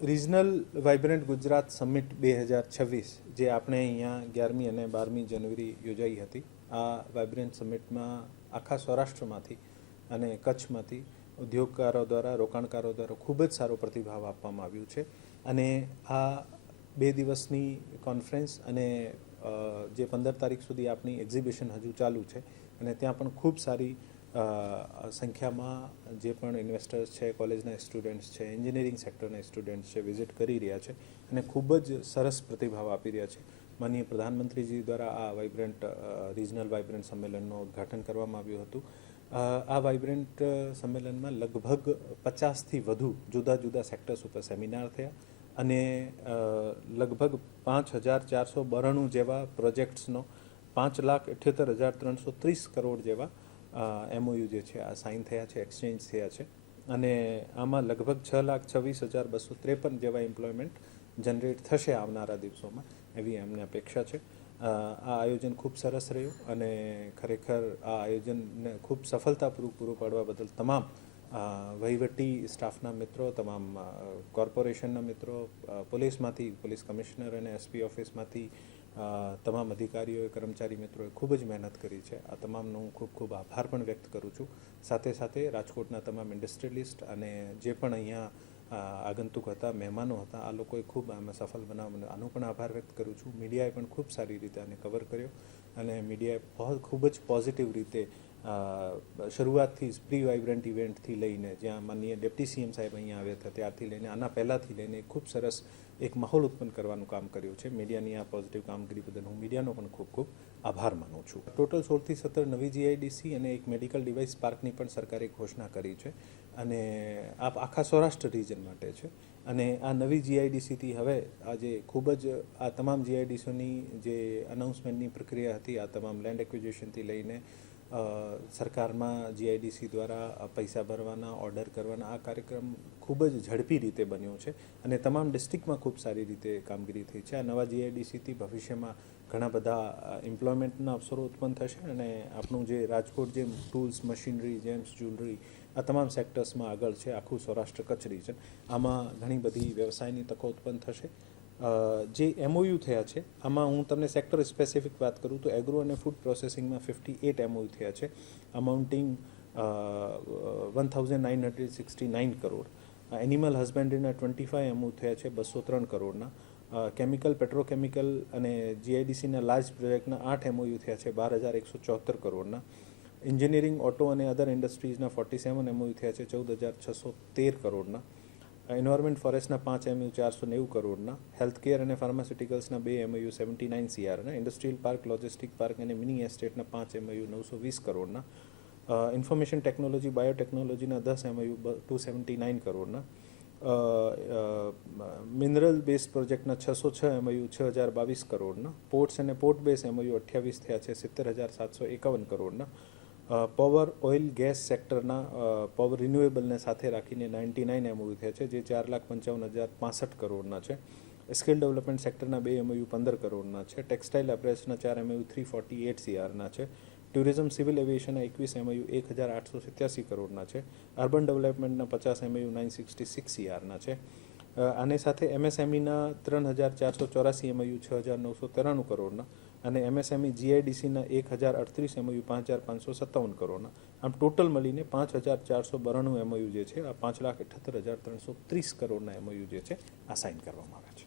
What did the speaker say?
Regional vibrant Gujarat summit બે હજાર છવ્વીસ, જે આપણે અહીંયા અગિયારમી અને બારમી જનવરી યોજાઈ હતી. આ વાઇબ્રન્ટ સમિટમાં આખા સૌરાષ્ટ્રમાંથી અને કચ્છમાંથી ઉદ્યોગકારો દ્વારા, રોકાણકારો દ્વારા ખૂબ જ સારો પ્રતિભાવ આપવામાં આવ્યું છે. અને આ બે દિવસની કોન્ફરન્સ અને જે પંદર તારીખ સુધી આપણી એક્ઝિબિશન હજુ ચાલુ છે અને ત્યાં પણ ખૂબ સારી સંખ્યામાં જે પણ ઇન્વેસ્ટર્સ છે કોલેજના સ્ટુડન્ટ્સ છે એન્જિનિયરિંગ સેક્ટરના સ્ટુડન્ટ્સ છે વિઝિટ કરી રહ્યા છે અને ખૂબ જ સરસ પ્રતિભાવ આપી રહ્યા છે. માનીય પ્રધાનમંત્રીજી દ્વારા આ વાઇબ્રન્ટ રિજનલ વાઇબ્રન્ટ સંમેલનનું ઉદ્ઘાટન કરવામાં આવ્યું હતું. આ વાઇબ્રન્ટ સંમેલનમાં લગભગ પચાસથી વધુ જુદા જુદા સેક્ટર્સ ઉપર સેમિનાર થયા અને લગભગ પાંચ હજાર ચારસો બરણું જેવા પ્રોજેક્ટ્સનો પાંચ લાખ અઠ્યોતેર હજાર ત્રણસો ત્રીસ કરોડ જેવા એમઓયુ જે છે, આ સાઇન થયા છે એક્સચેન્જ થયા છે. અને આમાં લગભગ છ લાખ છવ્વીસ હજાર બસો ત્રેપન જેવા એમ્પ્લોયમેન્ટ જનરેટ થશે આવનારા દિવસોમાં, એવી એમને અપેક્ષા છે. આ આયોજન ખૂબ સરસ રહ્યું અને ખરેખર આ આયોજનને ખૂબ સફળતાપૂર્વક પૂરું પાડવા બદલ તમામ વહીવટી સ્ટાફના મિત્રો, તમામ કોર્પોરેશનના મિત્રો પોલીસમાંથી, પોલીસ કમિશનર અને એસપી ઓફિસમાંથી તમામ અધિકારીઓએ, કર્મચારી મિત્રોએ ખૂબ જ મહેનત કરી છે. આ તમામનો હું ખૂબ ખૂબ આભાર પણ વ્યક્ત કરું છું. સાથે સાથે રાજકોટના તમામ ઇન્ડસ્ટ્રીલિસ્ટ અને જે પણ અહીંયા આગંતુક હતા, મહેમાનો હતા, આ લોકોએ ખૂબ આમાં સફળ બનાવવાનો, આનો પણ આભાર વ્યક્ત કરું છું. મીડિયાએ પણ ખૂબ સારી રીતે આને કવર કર્યો અને મીડિયાએ ખૂબ જ પોઝિટિવ રીતે શરૂઆતથી જ પ્રી વાઇબ્રન્ટ ઇવેન્ટથી લઈને જ્યાં માનનીય ડેપ્ટી સીએમ સાહેબ અહીંયા આવ્યા હતા, ત્યારથી લઈને આના પહેલાંથી લઈને ખૂબ સરસ એક માહોલ ઉત્પન્ન કરવાનું કામ કર્યું છે. મીડિયાની આ પોઝિટિવ કામગીરી બદલ હું મીડિયાનો પણ ખૂબ ખૂબ આભાર માનું છું. ટોટલ સોળથી સત્તર નવી જીઆઈડીસી અને એક મેડિકલ ડિવાઇસ પાર્કની પણ સરકારે ઘોષણા કરી છે અને આ આખા સૌરાષ્ટ્ર રિજન માટે છે. અને આ નવી જીઆઈડીસીથી હવે આજે ખૂબ જ આ તમામ જીઆઈડીસીની જે અનાઉન્સમેન્ટની પ્રક્રિયા હતી, આ તમામ લેન્ડ એક્વિઝિશનથી લઈને સરકારમાં જીઆઈડીસી દ્વારા પૈસા ભરવાના, ઓર્ડર કરવાના, આ કાર્યક્રમ ખૂબ જ ઝડપી રીતે બન્યો છે અને તમામ ડિસ્ટ્રિક્ટમાં ખૂબ સારી રીતે કામગીરી થઈ છે. આ નવા જીઆઈડીસીથી ભવિષ્યમાં ઘણા બધા એમ્પ્લોયમેન્ટના અવસરો ઉત્પન્ન થશે અને આપણું જે રાજકોટ જેમ ટૂલ્સ મશીનરી જેમ્સ જ્વેલરી આ તમામ સેક્ટર્સમાં આગળ છે. આખું સૌરાષ્ટ્ર કચ્છ રિજન આમાં ઘણી બધી વ્યવસાયની તકો ઉત્પન્ન થશે. જે એમઓયુ થયા છે, આમાં હું તમને સેક્ટર સ્પેસિફિક વાત કરું તો એગ્રો અને ફૂડ પ્રોસેસિંગમાં ફિફ્ટી એટ એમઓયુ થયા છે amounting one thousand nine hundred sixty nine crore animal હસબન્ડરીના twenty five MO થયા છે, બસો ત્રણ કરોડના કેમિકલ પેટ્રોકેમિકલ અને જીઆઈડીસીના લાર્જ પ્રોજેક્ટના આઠ એમઓયુ થયા છે, બાર હજાર એકસો ચોહત્તર કરોડના એન્જિનિયરિંગ ઓટો અને અધર ઇન્ડસ્ટ્રીઝના ફોર્ટી સેવન એમઓયુ થયા છે, ચૌદ હજાર છસો તેર કરોડના એન્વાયરમેન્ટ ફોરેસ્ટના પાંચ એમયુ ચારસો નેવું કરોડના હેલ્થકેર અને ફાર્માસ્યુટિકલ્સના બે એમયુ સેવન્ટી નાઇન સીઆરના ઇન્ડસ્ટ્રીયલ પાર્ક લોજિસ્ટિક પાર્ક અને મિની એસ્ટેટના પાંચ એમયુ નવસો વીસ કરોડના ઇન્ફોર્મેશન ટેકનોલોજી બાયોટેકનોલોજીના દસ એમયુ ટુ સેવન્ટી નાઇન કરોડના મિનરલ બેઝ પ્રોજેક્ટના છસો છ એમયુ છ હજાર બાવીસ કરોડના પોર્ટ્સ અને પોર્ટ બેઝ એમયુ અઠ્યાવીસ થયા છે, સિત્તેર હજાર સાતસો એકાવન કરોડના પાવર ઓઇલ ગેસ સેક્ટરના પાવર રિન્યુએબલને સાથે રાખીને નાઇન્ટી નાઇન એમઓયુ થયા છે, જે ચાર લાખ પંચાવન હજાર પાસઠ કરોડના છે. સ્કિલ ડેવલપમેન્ટ સેક્ટરના બે એમઓયુ પંદર કરોડના છે. ટેક્સટાઇલ એપ્રેસના ચાર એમઓયુ થ્રી ફોર્ટી એટ સીઆરના છે. ટુરિઝમ સિવિલ એવિએશનના એકવીસ એમઓયુ એક હજાર આઠસો સિત્યાસી કરોડના છે. અર્બન ડેવલપમેન્ટના પચાસ એમઓયુ નાઇન સિક્સટી સિક્સ સીઆરના છે. આની સાથે એમએસએમઈના ત્રણ હજાર ચારસો ચોરાસી એમઓયુ છ હજાર નવસો ત્રાણું કરોડના. અને એમએસએમઈ જીઆઈડીસીના એક હજાર અડત્રીસ એમઓયુ પાંચ હજાર પાંચસો સત્તાવન કરોડના. આમ ટોટલ મળીને પાંચ હજાર ચારસો બરાણું એમઓયુ જે છે, આ પાંચ લાખ અઠ્ઠોતેર હજાર ત્રણસો ત્રીસ કરોડના એમઓયુ જે છે, આ સાઇન કરવામાં આવ્યા છે.